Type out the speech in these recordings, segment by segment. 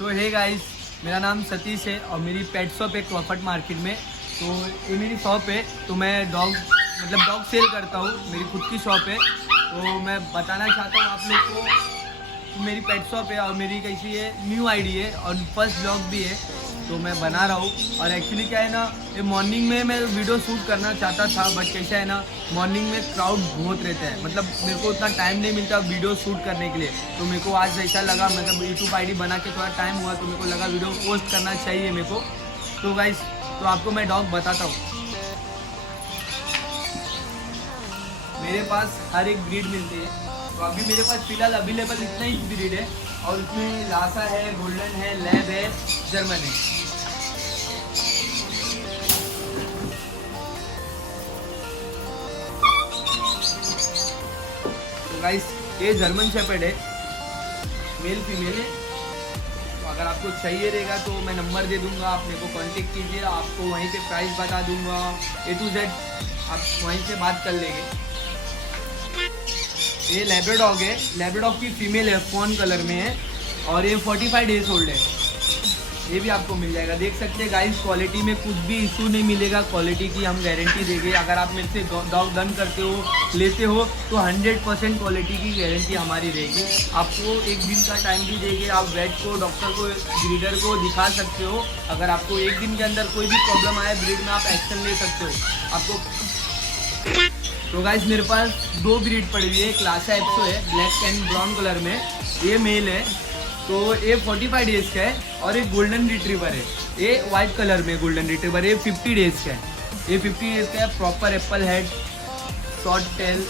सो hey guys, मेरा नाम सतीश है और मेरी पेट शॉप है क्रॉफर्ड मार्केट में। तो ये मेरी शॉप है। तो मैं डॉग सेल करता हूँ, मेरी खुद की शॉप है। तो मैं बताना चाहता हूँ आप लोग को, मेरी पेट शॉप है और मेरी कैसी है, न्यू आईडी है और फर्स्ट ब्लॉग भी है। तो मैं बना रहा हूँ और एक्चुअली क्या है ना, ये मॉर्निंग में मैं वीडियो शूट करना चाहता था, बट कैसा है ना, मॉर्निंग में क्राउड बहुत रहता है, मतलब मेरे को उतना टाइम नहीं मिलता वीडियो शूट करने के लिए। तो मेरे को आज ऐसा लगा, मतलब यूट्यूब आईडी बना के थोड़ा टाइम हुआ तो मेरे को लगा वीडियो पोस्ट करना चाहिए मेरे को। तो गाइस, तो आपको मैं डॉग बताता हूँ। मेरे पास हर एक ब्रीड मिलती है। तो अभी मेरे पास फिलहाल अवेलेबल इतना ही ब्रीड है और उसमें लासा है, गोल्डन है, लैब है, जर्मन है। तो गाइस, ये जर्मन शेपर्ड है, मेल फीमेल है। तो अगर आपको चाहिए रहेगा तो मैं नंबर दे दूंगा, आप मेरे को कांटेक्ट कीजिए, आपको वहीं पे प्राइस बता दूंगा, A to Z आप वहीं से बात कर लेंगे। ये लैब्राडॉग है, लैब्राडॉग की फीमेल है, फोन कलर में है और ये 45 डेज ओल्ड है। ये भी आपको मिल जाएगा, देख सकते हैं गाइस। क्वालिटी में कुछ भी इशू नहीं मिलेगा, क्वालिटी की हम गारंटी देंगे। अगर आप मेरे से डॉग डन करते हो, लेते हो, तो 100% क्वालिटी की गारंटी हमारी रहेगी। आपको एक दिन का टाइम भी देंगे, आप वेट को, डॉक्टर को, ब्रीडर को दिखा सकते हो। अगर आपको एक दिन के अंदर कोई भी प्रॉब्लम आए ब्रीड में, आप एक्शन ले सकते हो आपको। तो गाइस, मेरे पास 2 ब्रीड पड़ी हुई है, एक लासा एप्सो है, ब्लैक एंड ब्राउन कलर में, ये मेल है। तो ये 45 डेज का है और एक गोल्डन रिट्रीवर है, ये वाइट कलर में गोल्डन रिट्रीवर, ये 50 डेज का है। ये 50 डेज का है, proper Apple head, short tail,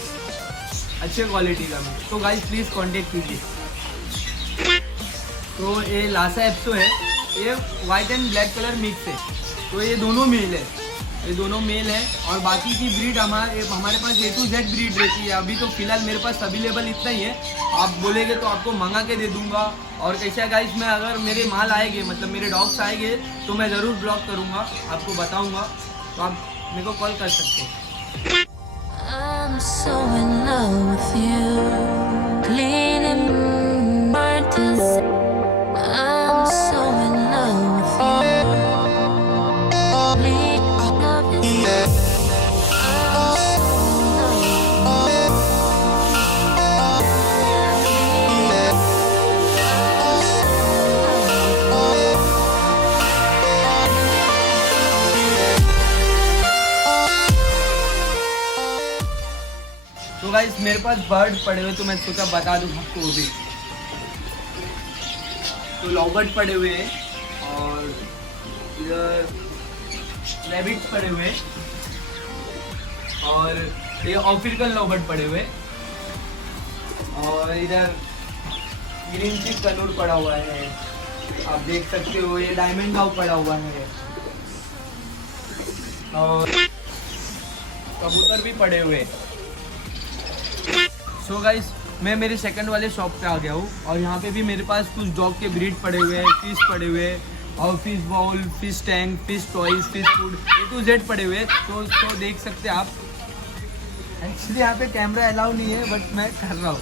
अच्छे क्वालिटी का। तो गाइस प्लीज़ कांटेक्ट कीजिए। तो ये लासा एप्सो है, ये white and black colour mix है। तो ये दोनों मेल है, ये दोनों मेल है और बाकी की ब्रीड हमारे पास A to Z ब्रीड रहती है। अभी तो फिलहाल मेरे पास अवेलेबल इतना ही है, आप बोलेंगे तो आपको मंगा के दे दूंगा। और कैसा गाइस, मैं अगर मेरे माल आएंगे, मतलब मेरे डॉग्स आएंगे, तो मैं ज़रूर ब्लॉग करूंगा, आपको बताऊंगा। तो आप मेरे को कॉल कर सकते हैं। I'm so in love with you, cleaning martyrs. I'm so in love with you. तो गाइस, मेरे पास बर्ड पड़े हुए, तो मैं सोचा बता दूं आपको वो भी। तो लॉबर्ड पड़े हुए हैं और इधर रैबिट पड़े हुए हैं और ये अफ्रीकन लॉबर्ड पड़े हुए और इधर ग्रीन चिक कनूर पड़ा हुआ है, आप देख सकते हो। ये डायमंड गाव पड़ा हुआ है और कबूतर भी पड़े हुए। सो गाइस, मैं मेरे सेकंड वाले शॉप पे आ गया हूँ और यहाँ पे भी मेरे पास कुछ डॉग के ब्रीड पड़े हुए हैं, फिश पड़े हुए हैं और fish bowl, fish tank, fish toys, fish food, A to Z पड़े हुए हैं। तो देख सकते हैं आप। एक्चुअली यहाँ पे कैमरा अलाउ नहीं है, बट मैं कर रहा हूँ,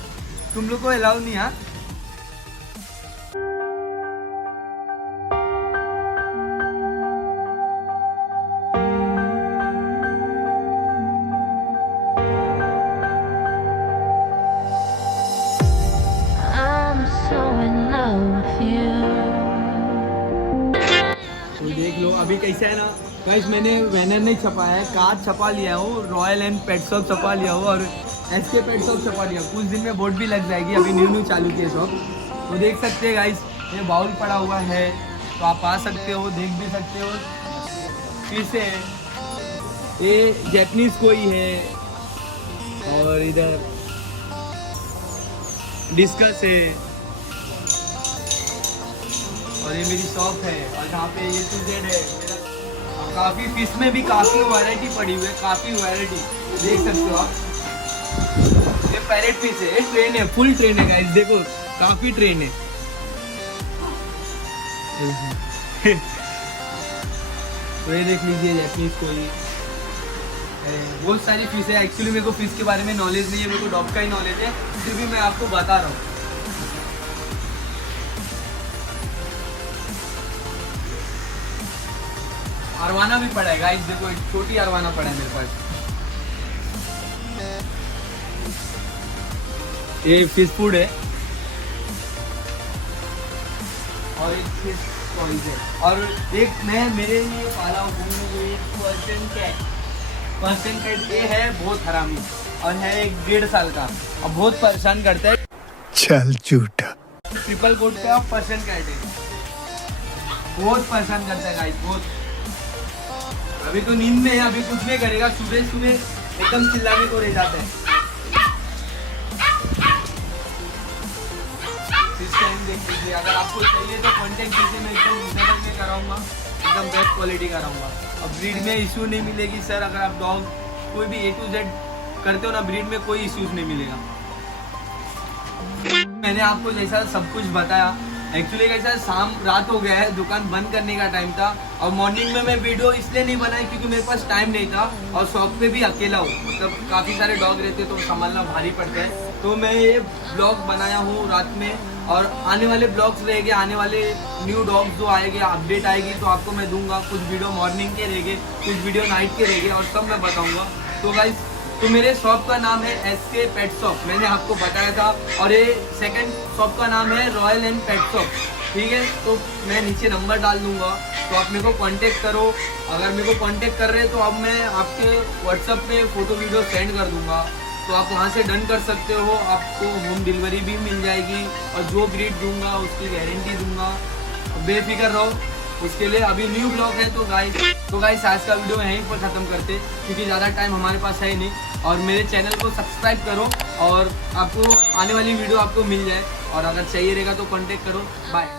तुम लोग को अलाउ नहीं है। तो देख लो अभी कैसा है ना गाइस, मैंने बैनर नहीं छपाया है, कार्ड छपा लिया हूँ, रॉयल एंड पेट शॉप छपा लिया हूँ और SK पेट शॉप छपा लिया। कुछ दिन में बोर्ड भी लग जाएगी, अभी न्यू चालू की है शॉप। तो देख सकते हैं गाइस, ये बाउल पड़ा हुआ है, तो आप आ सकते हो, देख भी सकते हो। फिर से ये जैपनीज कोई है और इधर डिस्कस है और ये मेरी शॉप है और यहाँ पे A to Z है मेरा। काफ़ी फिश में भी काफ़ी वैरायटी पड़ी हुई है, काफ़ी वैरायटी देख सकते हो आप। ये पैरेट फिश है, ये ट्रेन है, फुल ट्रेन है गाइस, देखो काफ़ी ट्रेन है। तो ये देख लीजिए, जैपनीज कोई, बहुत सारी फिश है। एक्चुअली मेरे को फिश के बारे में नॉलेज नहीं है, मेरे को डॉग का ही नॉलेज है, फिर भी मैं आपको बता रहा हूँ। अरवाना भी पड़ा है गाइस, देखो एक छोटी अरवाना पड़ा है मेरे पास। ये फिश फूड है और एक फिश टॉयज है, और एक मैं मेरे लिए पाला हूँ पर्शियन कैट। ये है बहुत हरामी और है 1.5 साल का और बहुत परेशान करता है। चल झूठा। ट्रिपल कोट का पर्शियन कैट है, बहुत परेशान करता है गाइस बहुत। अभी तो नींद में है, अभी कुछ नहीं करेगा, सुबह सुबह एकदम चिल्लाने को रह जाता है। इस टाइम देख लीजिए, अगर आपको चाहिए तो कांटेक्ट कीजिए, मैं एकदम रिजनेबल में कराऊंगा, एकदम बेस्ट क्वालिटी कराऊंगा। अब ब्रीड में इशू नहीं मिलेगी सर, अगर आप डॉग कोई भी A to Z करते हो ना, ब्रीड में कोई इश्यूज नहीं मिलेगा। मैंने आपको जैसा सब कुछ बताया, एक्चुअली कैसा शाम रात हो गया है, दुकान बंद करने का टाइम था, और मॉर्निंग में मैं वीडियो इसलिए नहीं बनाई क्योंकि मेरे पास टाइम नहीं था, और शॉप पे भी अकेला हूँ, मतलब काफ़ी सारे डॉग रहते तो संभालना भारी पड़ता है। तो मैं ये ब्लॉग बनाया हूँ रात में, और आने वाले ब्लॉग्स रहेंगे, आने वाले न्यू डॉग्स जो आएंगे, अपडेट आएगी तो आपको मैं दूंगा। कुछ वीडियो मॉर्निंग के रहेंगे, कुछ वीडियो नाइट के रहेंगे, और सब मैं बताऊँगा। तो गाइस, तो मेरे शॉप का नाम है SK पेट शॉप, मैंने आपको बताया था, और ये सेकंड शॉप का नाम है रॉयल एंड पेट शॉप, ठीक है। तो मैं नीचे नंबर डाल दूंगा, तो आप मेरे को कांटेक्ट करो। अगर मेरे को कांटेक्ट कर रहे हैं तो अब मैं आपके व्हाट्सएप पे फ़ोटो वीडियो सेंड कर दूंगा, तो आप वहाँ से डन कर सकते हो। आपको होम डिलीवरी भी मिल जाएगी, और जो ब्रीड दूंगा उसकी गारंटी दूंगा, बेफिक्र रहो उसके लिए। अभी न्यू ब्लॉग है तो गाइस आज का वीडियो यहीं पर ख़त्म करते, क्योंकि ज़्यादा टाइम हमारे पास है नहीं। और मेरे चैनल को सब्सक्राइब करो, और आपको आने वाली वीडियो आपको मिल जाए, और अगर चाहिए रहेगा तो कांटेक्ट करो। बाय।